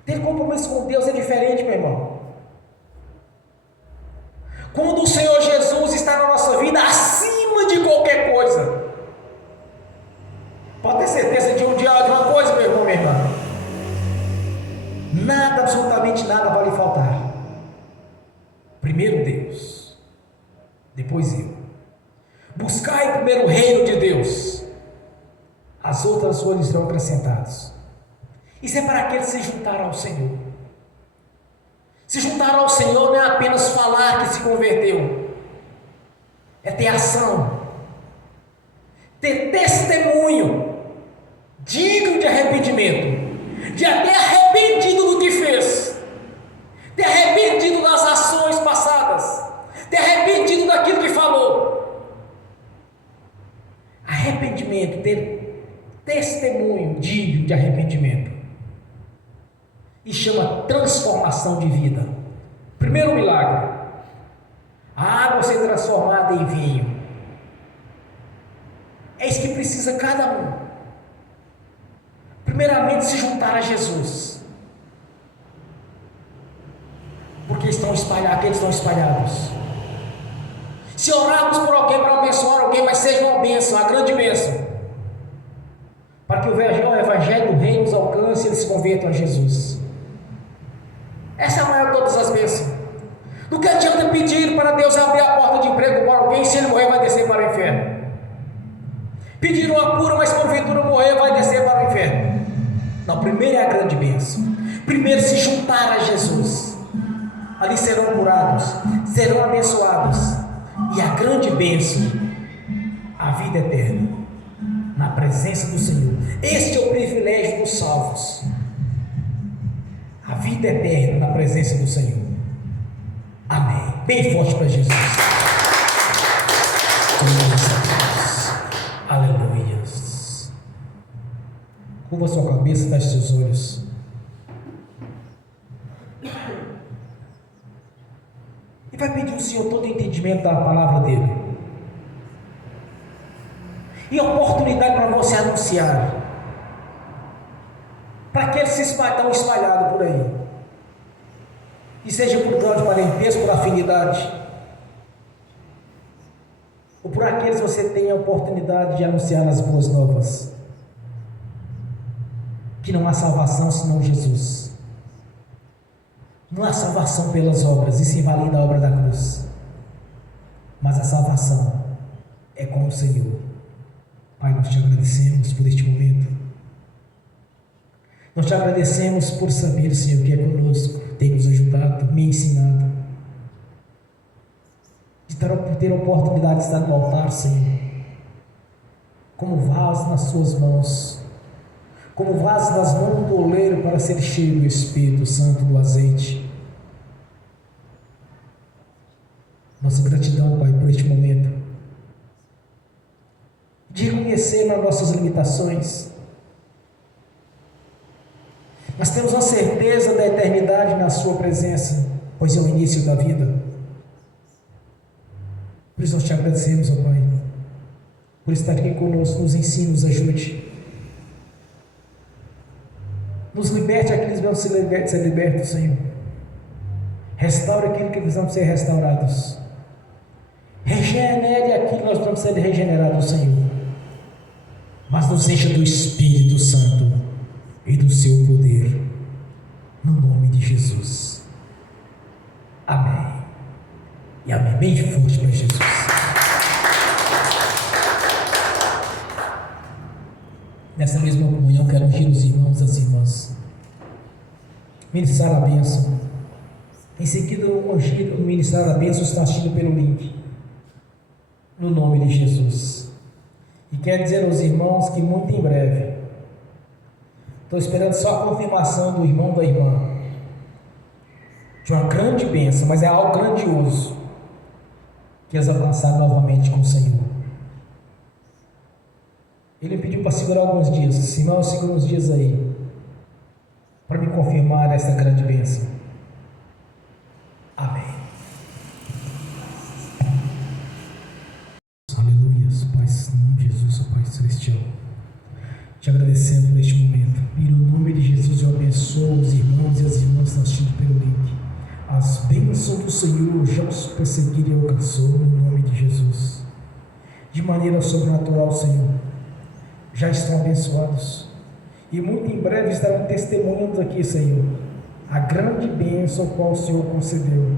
Ter compromisso com Deus é diferente, meu irmão. Quando o Senhor Jesus está na nossa vida, acima de qualquer coisa, pode ter certeza de uma coisa, meu irmão, minha irmã: nada, absolutamente nada vai lhe faltar. Primeiro Deus, depois eu. Buscai primeiro o reino de Deus, as outras coisas serão acrescentadas. Isso é para aqueles que se juntaram ao Senhor. Se juntar ao Senhor não é apenas falar que se converteu, é ter ação, ter testemunho digno de arrependimento, de até arrependido do que fez, ter arrependido das ações passadas, ter arrependido daquilo que falou. Arrependimento, ter testemunho digno de arrependimento, e chama transformação de vida. Primeiro milagre: a água ser transformada em vinho. É isso que precisa cada um. Primeiramente, se juntar a Jesus, porque aqueles estão espalhados. Se orarmos por alguém para abençoar alguém, mas seja uma bênção, uma grande bênção, para que o evangelho do reino os alcance e eles se convertam a Jesus. Essa é a maior de todas as bênçãos. Do que adianta pedir para Deus abrir a porta de emprego para alguém, se ele morrer vai descer para o inferno? Pedir uma cura, mas porventura morrer vai descer para o inferno? Não, primeiro é a grande bênção. Primeiro se juntar a Jesus, ali serão curados, serão abençoados, e a grande bênção, a vida eterna na presença do Senhor. Este é o privilégio dos salvos, a vida eterna na presença do Senhor. Amém. Bem forte para Jesus. Aleluia. Curva sua cabeça, feche seus olhos. E vai pedir ao Senhor todo o entendimento da palavra dele, e oportunidade para você anunciar, para que ele se estão espalhado por aí, e seja por grau de parentesco, por afinidade, ou por aqueles que você tem a oportunidade de anunciar as boas novas, que não há salvação senão Jesus. Não há salvação pelas obras, isso invalida a obra da cruz, mas a salvação é com o Senhor. Pai, nós te agradecemos por este momento. Nós te agradecemos por saber, Senhor, que é conosco, tem nos ajudado, me ensinado. ter a oportunidade de estar no altar, Senhor, como vaso nas suas mãos, como vaso nas mãos do oleiro para ser cheio do Espírito Santo, do azeite. Nossa gratidão, Pai, por este momento, de reconhecer as nossas limitações, mas temos a certeza da eternidade na Sua presença, pois é o início da vida. Por isso nós te agradecemos, ó Pai, por estar aqui conosco. Nos ensine, nos ajude, nos liberte aqueles que precisam ser libertos, Senhor. Restaure aquilo que precisamos ser restaurados, regenere aquilo que nós precisamos ser regenerados, Senhor, mas nos encha do Espírito Santo e do seu poder, no nome de Jesus. Amém e amém. Bem forte para Jesus. Nessa mesma comunhão, quero ungir os irmãos e as irmãs, ministrar a bênção. Em seguida, o ministrar a bênção está assistindo pelo link, no nome de Jesus. E quero dizer aos irmãos que muito em breve, estou esperando só a confirmação do irmão da irmã, de uma grande bênção, mas é algo grandioso, que eles avançaram novamente com o Senhor. Ele pediu para segurar alguns dias. Disse: irmão, segura uns dias aí, para me confirmar essa grande bênção. Amém. Aleluia, Pai, em nome de Jesus, Pai Celestial, te agradecendo por este momento, e no nome de Jesus eu abençoo os irmãos e as irmãs que estão assistindo pelo link. As bênçãos do Senhor já os perseguiram e alcançou, no nome de Jesus, de maneira sobrenatural, Senhor. Já estão abençoados, e muito em breve estarão testemunhando aqui, Senhor, a grande bênção qual o Senhor concedeu,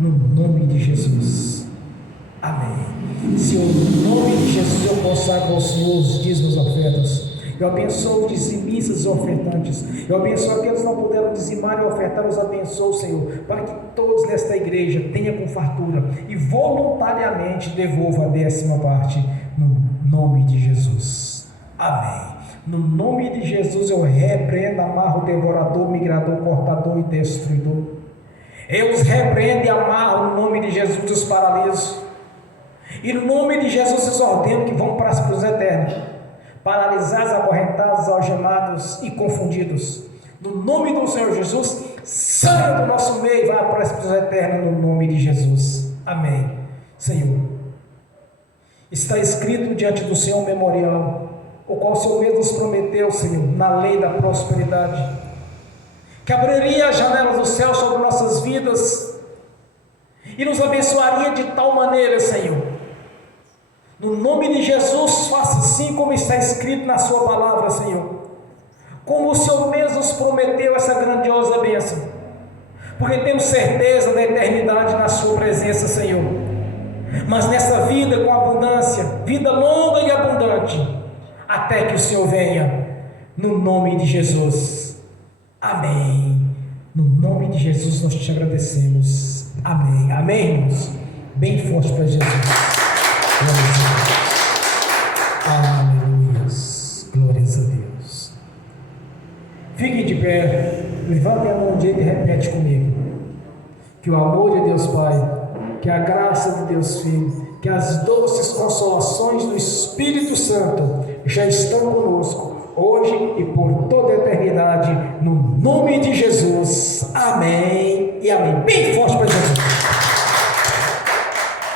no nome de Jesus. Amém. Senhor, no nome de Jesus eu consagro ao Senhor os dízimos e ofertas. Eu abençoo os dizimistas e ofertantes. Eu abençoo aqueles que não puderam dizimar e ofertar. Eu os abençoo, Senhor, para que todos nesta igreja tenham com fartura e voluntariamente devolvam a 10ª parte, no nome de Jesus. Amém. No nome de Jesus eu repreendo, amarro o devorador, migrador, cortador e destruidor. Eu os repreendo e amarro no nome de Jesus os paraliso. E no nome de Jesus os ordeno que vão para os eternos, paralisados, acorrentados, algemados e confundidos. No nome do Senhor Jesus, saia do nosso meio e vá para os eternos, no nome de Jesus. Amém. Senhor, está escrito diante do Senhor um memorial, o qual o Senhor mesmo nos prometeu, Senhor, na lei da prosperidade, que abriria as janelas do céu sobre nossas vidas e nos abençoaria de tal maneira, Senhor. No nome de Jesus, faça assim como está escrito na sua palavra, Senhor. Como o Senhor mesmo nos prometeu essa grandiosa bênção, porque temos certeza da eternidade na sua presença, Senhor. Mas nessa vida com abundância, vida longa e abundante, até que o Senhor venha, no nome de Jesus. Amém. No nome de Jesus nós te agradecemos. Amém. Amém, irmãos. Bem forte para Jesus. Glórias a Deus. Aleluias. Glórias a Deus. Fiquem de pé. Levantem a mão direita e repete comigo. Que o amor de Deus Pai, que a graça de Deus Filho, que as doces consolações do Espírito Santo já estão conosco, hoje e por toda a eternidade, no nome de Jesus. Amém e amém. Bem forte para